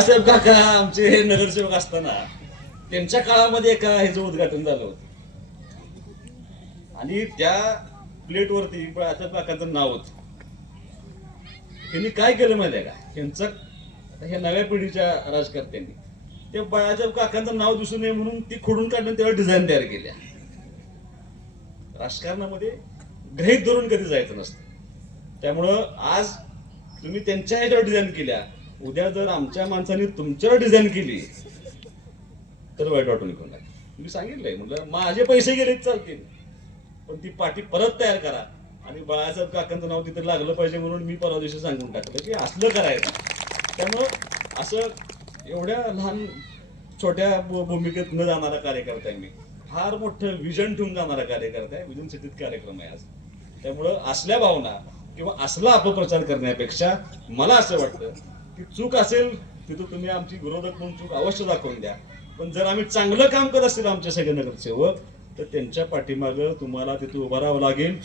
साहेब काका आमचे नगरसेवक असताना त्यांच्या काळामध्ये एका ह्याचं उद्घाटन झालं होतं. आणि त्या प्लेटवरती बाळासाहेब काकांचं नाव होत. त्यांनी काय केलं माहिती का? त्यांचं ह्या नव्या पिढीच्या राजकर्त्यांनी ते बाळासाहेब काकांचं नाव दिसू नये म्हणून ती खोडून काढून त्यावर डिझाईन तयार केल्या. राजकारणामध्ये गृहीत धरून कधी जायचं नसतं. त्यामुळं आज तुम्ही त्यांच्या ह्याच्यावर डिझाईन केल्या. उद्या जर आमच्या माणसाने तुमच्यावर डिझाईन केली तर वाईट वाटून घेऊन लागेल मी सांगितलंय म्हटलं माझे पैसे गेलेच चालतील. पण ती पाठी परत तयार करा. आणि बाळासाहेब काकांचं नाव तिथे लागलं पाहिजे म्हणून मी परवा दिवशी सांगून टाकलं की असलं करायचं. त्यामुळं असं एवढ्या लहान छोट्या भू- भूमिकेत न जाणारा कार्यकर्ता आहे मी. फार मोठं विजन ठेवून जाणारा कार्यकर्ता आहे विजन सिटीत कार्यक्रम आहे आज. त्यामुळं असल्या भावना किंवा असला अपप्रचार करण्यापेक्षा मला असं वाटतं ती चूक असेल तिथं तुम्ही आमची विरोधक म्हणून चूक अवश्य दाखवून द्या. पण जर आम्ही चांगलं काम करत असेल आमचे सगळे नगरसेवक तर त्यांच्या पाठीमागं तुम्हाला तिथे उभं राहावं लागेल.